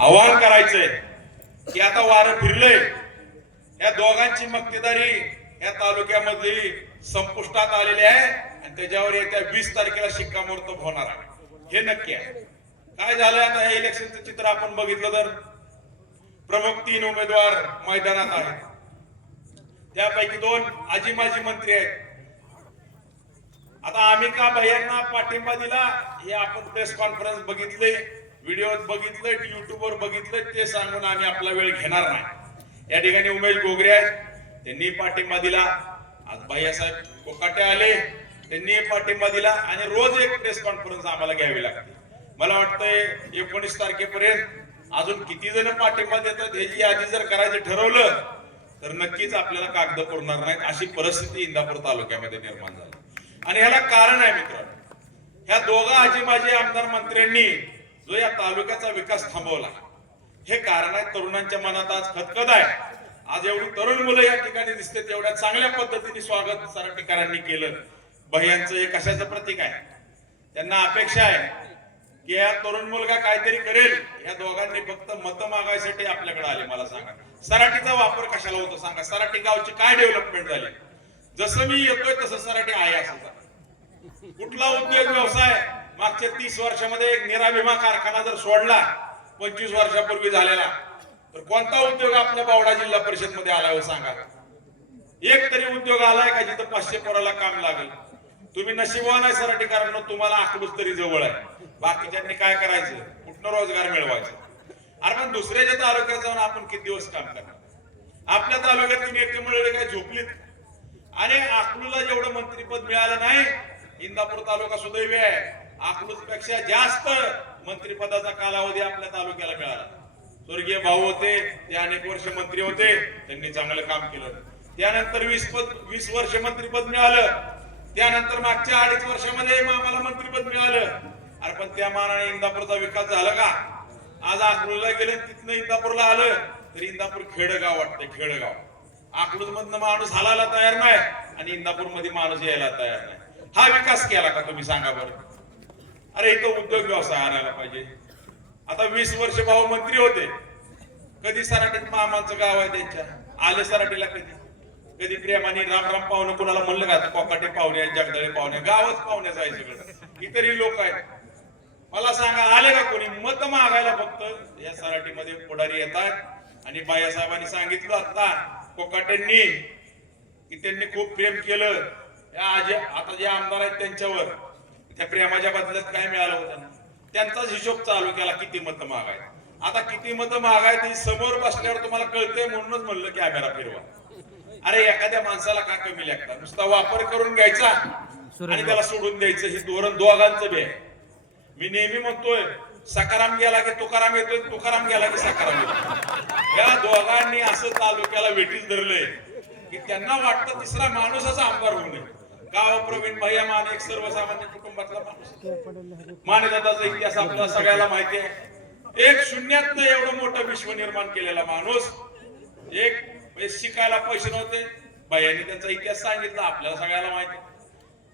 आवाहन करायचंय की आता वारं फिरलंय. या दोघांची मक्तेदारी या तालुक्यामधली संपुष्टात आलेली आहे आणि त्याच्यावर येत्या वीस तारखेला शिक्कामोर्तब होणार आहे. हे नक्की आहे. काय झालं आता हे इलेक्शनचं चित्र आपण बघितलं तर? प्रमुख तीन उमेदवार मैदानात आहेत. त्यापैकी दोन आजी माजी मंत्री आहेत. आता आम्ही का भैयांना पाठिंबा दिला हे आपण प्रेस कॉन्फरन्स बघितले व्हिडिओ बघितलंय युट्यूबवर बघितलंय ते सांगून आम्ही आपला वेळ घेणार नाही. या ठिकाणी उमेश गोगरे आहेत. त्यांनी पाठिंबा दिला. आज भैयासाहेब कोकाटे आले. त्यांनी पाठिंबा दिला आणि रोज एक प्रेस कॉन्फरन्स आम्हाला घ्यावी लागते. मला वाटतंय एकोणीस तारखेपर्यंत अजून किती जण पाठिंबा देतात ह्याची यादी जर करायचं ठरवलं तर नक्कीच आपल्याला कागद पुरणार नाहीत. अशी परिस्थिती इंदापूर तालुक्यामध्ये निर्माण झाली. आणि ह्याला कारण आहे मित्रांनो. ह्या दोघा आजी माजी आमदार मंत्र्यांनी जो या तालुक्याचा विकास थांबवला. हे कारण आहे तरुणांच्या मनात आज खतखत आहे. आज एवढी तरुण मुलं या ठिकाणी दिसते तेवढ्या चांगल्या पद्धतीने स्वागत सराटीकरांनी केलं. भैयांचं हे कशाचं प्रतीक आहे? त्यांना अपेक्षा आहे की या तरुण मुलगा काहीतरी करेल. या दोघांनी फक्त मत मागायसाठी आपल्याकडे आले मला सांगा. सराटीचा वापर कशाला होतो सांगा? सराटी गावची काय डेव्हलपमेंट झाली? जसं मी येतोय तसं सराटी आहे असं कुठला उद्योग व्यवसाय मागच्या तीस वर्षामध्ये एक निराभिमा कारखाना जर सोडला पंचवीस वर्षापूर्वी झालेला तर कोणता उद्योग आपल्या बावडा जिल्हा परिषदमध्ये आलाय हो सांगा? एक तरी उद्योग आलाय का जिथं पाचशे पोराला काम लागेल? तुम्ही नशिबवान आहे सराटीकारांनो तुम्हाला आकडूच तरी जवळ आहे. बाकीच्यांनी काय करायचं? कुठनं रोजगार मिळवायचं? अरे पण दुसऱ्याच्या तालुक्यात जाऊन आपण किती दिवस काम करणार? आपल्या तालुक्यात तुम्ही नेते मिळवले काय? झोपलीत. आणि अकलूला जेवढं मंत्रीपद मिळालं नाही इंदापूर तालुका सुदैवी आहे. पेक्षा जास्त मंत्रिपदाचा कालावधी आपल्या तालुक्याला मिळाला. स्वर्गीय भाऊ होते ते अनेक वर्ष मंत्री होते त्यांनी चांगलं काम केलं. त्यानंतर वीस पद वीस वर्ष मंत्रीपद मिळालं. त्यानंतर मागच्या अडीच वर्षामध्ये आम्हाला मंत्रीपद मिळालं. अरे पण त्या मानाने इंदापूरचा विकास झाला का? आज अकलूजला गेले तिथनं इंदापूरला आलं तर इंदापूर खेडगाव वाटतंय खेडगाव. अकलूज मधनं माणूस हालायला तयार नाही आणि इंदापूरमध्ये माणूस यायला तयार नाही. हा विकास केला का तुम्ही सांगा बरं? अरे इथं उद्योग व्यवसाय आणायला पाहिजे. आता वीस वर्ष भाऊ मंत्री होते. कधी सराटीत मामांचं गाव आहे त्यांच्या. आले सराटीला कधी. कधी प्रेमाने राम राम पाहुणे कुणाला म्हणलं का कोकाटे पाहुणे जगदळे पाहुणे गावच पाहुण्या जायचे इतरही लोक आहेत. मला सांगा आले का कोणी? मत मागायला फक्त या सराटीमध्ये पुढारी येतात आणि बायासाहेबांनी सांगितलं आता कोकाटेंनी की त्यांनी खूप प्रेम केलं. या आजी आता जे आमदार आहेत त्यांच्यावर त्या प्रेमाच्या बदल्यात काय मिळालं होतं? त्यांचाच हिशोब चालू केला किती मत मागाय आता किती मत मागाय ती समोर बसल्यावर तुम्हाला कळतंय म्हणूनच म्हणलं कॅमेरा फिरवा. अरे एखाद्या माणसाला का कमी लागतात नुसता वापर करून घ्यायचा आणि त्याला सोडून द्यायचं. हे धोरण दोघांचं बी आहे. मी नेहमी म्हणतोय सकाराम गेला की तुकाराम येतोय तुकाराम गेला की सकाराम येतोय. या दोघांनी असं तालुक्याला वेटीस धरलंय की त्यांना वाटतं तिसरा माणूसच आमदार होऊ नये गाव प्रवीण भैया मान एक सर्वसामान्य कुटुंबातला माणूस मानेदादाचा इतिहास आपल्याला सगळ्याला माहिती आहे. एक शून्यात एवढं मोठं विश्व निर्माण केलेला माणूस एक म्हणजे शिकायला पैसे नव्हते. भैयानी त्यांचा इतिहास सांगितला आपल्याला सगळ्याला माहिती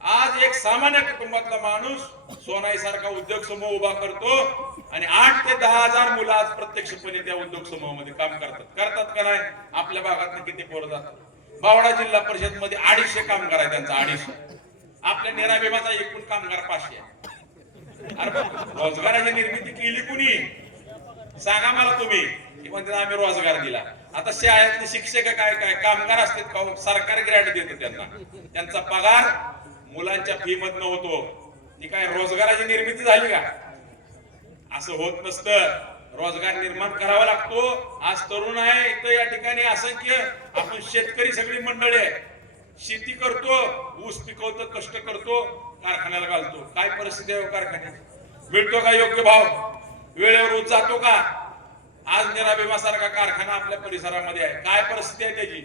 आज एक सामान्य कुटुंबातला माणूस सोनाई सारखा उद्योग समूह उभा करतो आणि आठ ते दहा हजार मुलं आज प्रत्यक्षपणे त्या उद्योग समूहामध्ये काम करतात. करतात का नाही? आपल्या भागात किती पोरं जातात? बावडा जिल्हा परिषदमध्ये अडीचशे कामगार आहे त्यांचा अडीचशे. आपल्या निराभिमाचा एकूण कामगार पाचशे अरे रोजगाराची निर्मिती केली कुणी? सांगा मला तुम्ही. आम्ही रोजगार दिला. आता शाळेतले शिक्षक काय काय कामगार असतात का हो? सरकार ग्रँट देतं त्यांना. त्यांचा पगार मुलांच्या फी मधनं होतो. ही काय रोजगाराची निर्मिती झाली का? असं होत नसतं. रोजगार निर्माण करावा लागतो. आज तरुण आहे इथं या ठिकाणी असंख्य आपण शेतकरी सगळी मंडळी आहे. शेती करतो ऊस पिकवतो कष्ट करतो कारखान्याला घालतो. काय परिस्थिती आहे हो कारखान्यात? मिळतो का योग्य भाव? वेळेवर ऊस जातो का? आज निराभिमा सारखा कारखाना आपल्या परिसरामध्ये आहे. काय परिस्थिती आहे त्याची?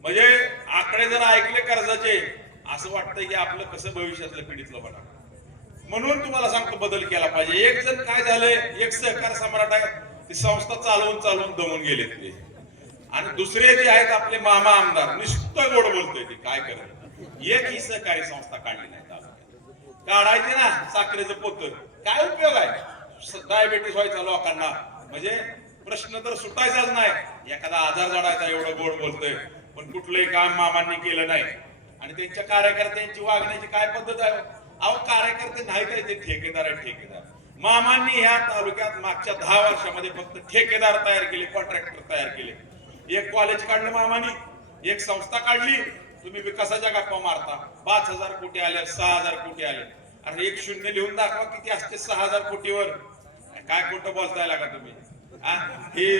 म्हणजे आकडे जर ऐकले कर्जाचे असं वाटतं की आपलं कसं भविष्यातलं पिढीतलं बघा. म्हणून तुम्हाला सांगतो बदल केला पाहिजे. एक जण काय झालंय? एक सहकार सम्राट आहे ती संस्था चालवून चालवून दमून गेले ते. आणि दुसरे जे आहेत आपले मामा आमदार निश्चित गोड बोलतोय ते काय करत एक ही सहकारी संस्था काढली नाही काढायचे ना साखरेचं पोत. काय उपयोग आहे? डायबिटीस व्हायचा लोकांना. म्हणजे प्रश्न तर सुटायचाच नाही. एखादा आजार जडायचा एवढं गोड बोलतोय पण कुठलंही काम मामांनी केलं नाही. आणि त्यांच्या कार्यकर्त्यांची वागण्याची काय पद्धत आहे? अहो कार्यकर्ते नाही काय ते ठेकेदार आहे ठेकेदार. मामांनी ह्या तालुक्यात मागच्या दहा वर्षामध्ये फक्त ठेकेदार तयार केले कॉन्ट्रॅक्टर तयार केले. एक कॉलेज काढलं मामानी एक संस्था काढली. तुम्ही विकासाच्या गप्पा मारता. पाच हजार कोटी आले सहा हजार कोटी आले. अरे एक शून्य लिहून दाखवा किती असते सहा हजार कोटीवर. काय खोटं बोलताय का तुम्ही? हे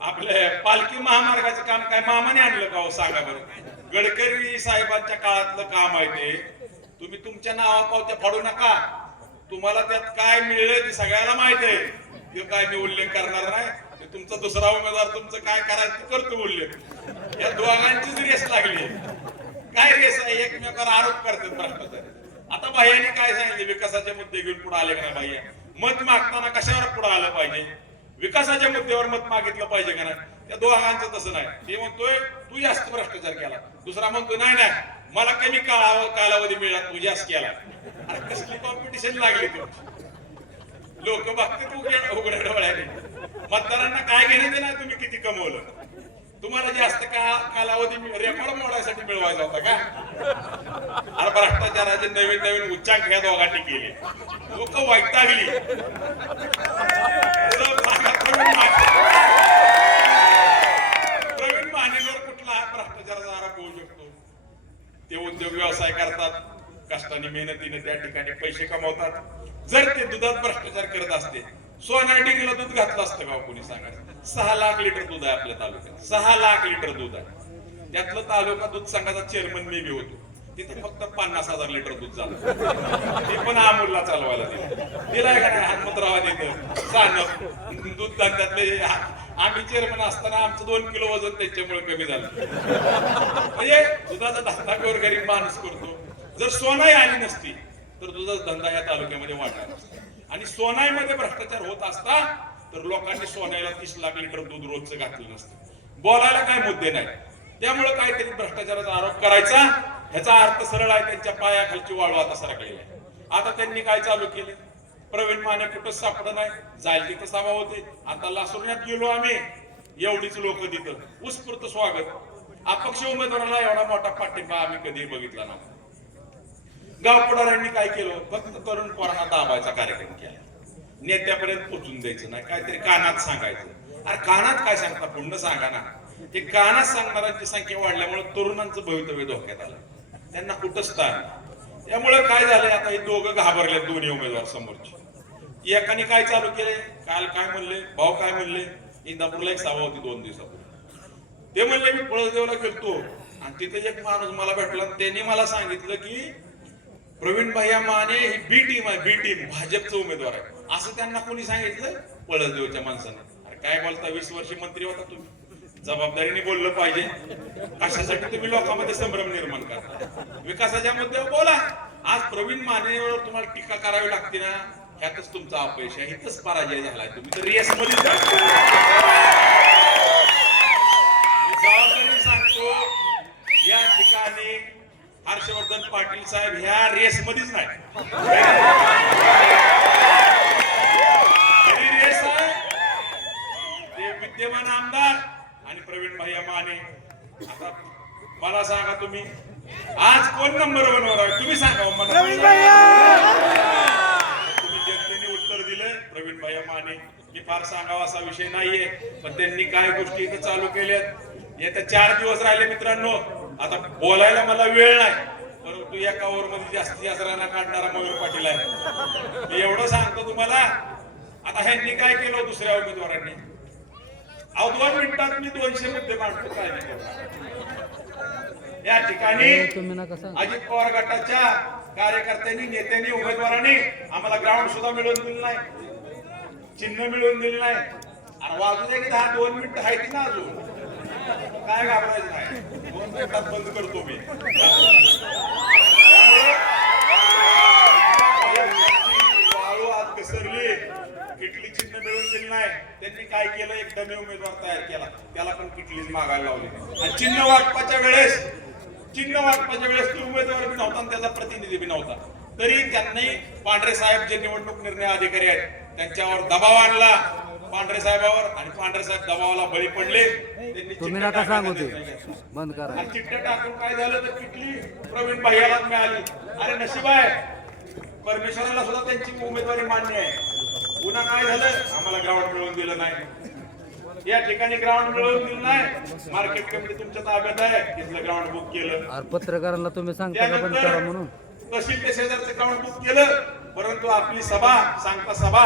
आपले आपल्या पालखी महामार्गाचं काम काय? मामाने आणलं का हो? सांगा बरं. गडकरी साहेबांच्या काळातलं काम आहे ते. तुम्ही तुमच्या नावा पावत्या फाडू नका. तुम्हाला त्यात काय मिळलं ते सगळ्याला माहीत आहे. ते काय मी उल्लेख करणार नाही. तुमचा दुसरा उमेदवार तुमचं काय करायचं तू करतो बोलले. या दोघांचीच रेस लागली काय रेस आहे? एकमेकावर आरोप करतात भ्रष्टाचार. आता भाईयांनी काय सांगितले? विकासाचे मुद्दे घेऊन पुढे आले का नाही मत मागताना कशावर पुढे आलं पाहिजे? विकासाच्या मुद्द्यावर मत मागितलं पाहिजे का नाही? त्या दोघांचं तसं नाही. ते म्हणतोय तू जास्त भ्रष्टाचार केला. दुसरा म्हणतो नाही नाही मला कमी काळा कालावधी मिळाला तू जास्त केला. अरे कसली कॉम्पिटिशन लागली तू? लोक बघते तू उघड्या डोळ्याने. मतदारांना काय घेणे देणार तुम्ही किती कमवलं? तुम्हाला जास्त का कालावधी रेकॉर्ड मोडायसाठी मिळवायचा होता का? अरे भ्रष्टाचाराचे नवीन नवीन उच्चांक घ्या दोघांनी केले. लोक वैतागली. प्रवीण प्रवीण मानेवर कुठला भ्रष्टाचाराचा आरोप होऊ शकतो? ते उद्योग व्यवसाय करतात कष्टाने मेहनतीने त्या ठिकाणी पैसे कमवतात. जर ते दुधात भ्रष्टाचार करत असते सोना डिग्रीला दूध घातलं असतं का कोणी सांगा सहा लाख लिटर दूध आहे आपल्या तालुक्यात. सहा लाख लिटर दूध आहे. त्यातलं तालुका दूध संघाचा चेअरमन मी बी होतो. तिथे फक्त पन्नास हजार लिटर दूध झालं. ते पण अमूलला चालवायला दिलं. दिलाय का नाही? हनुमंतरावा देत. सानप दूध धंद्यातले आम्ही चेअरमन असताना आमचं दोन किलो वजन त्याच्यामुळे कमी झालं. म्हणजे दुधाचा धंदा गरीब माणूस करतो. जर सोनाही आली नसती तर दुधाचा धंदा या तालुक्यामध्ये वाढला आणि सोनाईमध्ये भ्रष्टाचार होत असता तर लोकांनी सोन्याला तीस लाख लिटर दूध रोजचं घातलं नसतं. बोलायला काय मुद्दे नाही त्यामुळे काहीतरी भ्रष्टाचाराचा आरोप करायचा. ह्याचा अर्थ सरळ आहे त्यांच्या पायाखालची वाळू आता सरकलेली आहे. आता त्यांनी काय चालू केले? प्रवीण माने कुठं सापडं नाही. जाईल तिथं सभा होते. आता लासुरण्यात गेलो आम्ही. एवढीच लोक तिथं. उत्स्फूर्त स्वागत. अपक्ष उमेदवाराला एवढा मोठा पाठिंबा आम्ही कधी बघितला नव्हता. गाव पुढाऱ्यांनी काय केलं फक्त तरुण पोरांना दाबायचा कार्यक्रम केला. नेत्यापर्यंत पोचून द्यायचं नाही. काहीतरी कानात सांगायचं. अरे कानात काय सांगता? पुन्हा सांगा ना. ते कानात सांगणाऱ्यांची संख्या वाढल्यामुळे तरुणांचं भवितव्य धोक्यात आलं. त्यांना कुठं स्थान त्यामुळे काय झालंय? आता हे दोघं घाबरले दोन्ही उमेदवार समोरचे. एकाने काय चालू केले काल काय म्हणले? भाऊ काय म्हणले? इंदापूरला एक सभा होती दोन दिवसापूर्वी. ते म्हणले मी पळसदेवला गेलतो आणि तिथे एक माणूस मला भेटला त्यांनी मला सांगितलं की प्रवीण भैया माने ही बी टीम आहे बी टीम भाजपचा उमेदवार आहे. असं त्यांना कोणी सांगितलं? पळसदेवच्या माणसानं. अरे काय बोलता वीस वर्ष मंत्री होता तुम्ही. जबाबदारीने बोललं पाहिजे. कशासाठी तुम्ही लोकांमध्ये संभ्रम निर्माण करता? विकासाच्या मुद्द्यावर बोला. आज प्रवीण मानेवर तुम्हाला टीका करावी लागते ना? ह्यातच तुमचा अपयश आहे इथंच पराजय झालाय. तुम्ही तर रेस मध्ये मध्येच नाही. विद्यमान आमदार आणि प्रवीण भैया माने आता मला सांगा तुम्ही आज कोण नंबर वन वर आहे? तुम्ही सांगा तुम्ही जनतेने उत्तर दिलं प्रवीण भैया माने मी फार सांगावा असा विषय नाहीये पण त्यांनी काय गोष्टी इथं चालू केल्यात? येत्या चार दिवस राहिले मित्रांनो. आता बोलायला मला वेळ नाही. एका ओव्हरमध्ये जास्तीत जास्त राणा काढणारा मयूर पाटील आहे. मी एवढं सांगतो तुम्हाला. आता ह्यांनी काय केलं दुसऱ्या उमेदवारांनी? अहो दोन मिनिटात मी दोनशे मुद्दे मांडतो काय. या ठिकाणी अजित पवार गटाच्या कार्यकर्त्यांनी नेत्यांनी उमेदवारांनी आम्हाला ग्राउंड सुद्धा मिळवून दिलं नाही. चिन्ह मिळवून दिलं नाही. अरे वाजू दे की दहा दोन मिनिटं आहे की ना अजून. काय घाबरायचं नाही. दोन मिनिटात बंद करतो मी त्यामुळे वाळू आज घसरली दिली नाही. त्यांनी काय केलं? एक डमी उमेदवार तयार केला. त्याला पण किटलीच मागायला लावली. आणि चिन्ह वाटपाच्या वेळेस चिन्ह वाटपाच्या वेळेस तो उमेदवार बी नव्हता आणि त्याचा प्रतिनिधी बी नव्हता. तरी त्यांनी पांढरे साहेब जे निवडणूक निर्णय अधिकारी आहेत त्यांच्यावर दबाव आणला. पांढरे साहेबावर आणि पांढरे साहेब दबावाला बळी पडले. त्यांनी चिठ्ठ्या टाकून काय झालं? तर किटली प्रवीण भैयाला मिळाली. अरे नशीब आहे. परमेश्वराला सुद्धा त्यांची उमेदवारी मान्य आहे. पुन्हा काय झालं? आम्हाला ग्राउंड मिळवून दिलं नाही. या ठिकाणी ग्राउंड मिळवून दिलं नाही. मार्केट कमिटी तुमच्या ताब्यात आहे. तिथलं ग्राउंड बुक केलं. पत्रकारांना तुम्ही सांगता का बंद करा म्हणून? तहसील ते शेजारचं ग्राउंड बुक केलं. परंतु आपली सभा सांगता सभा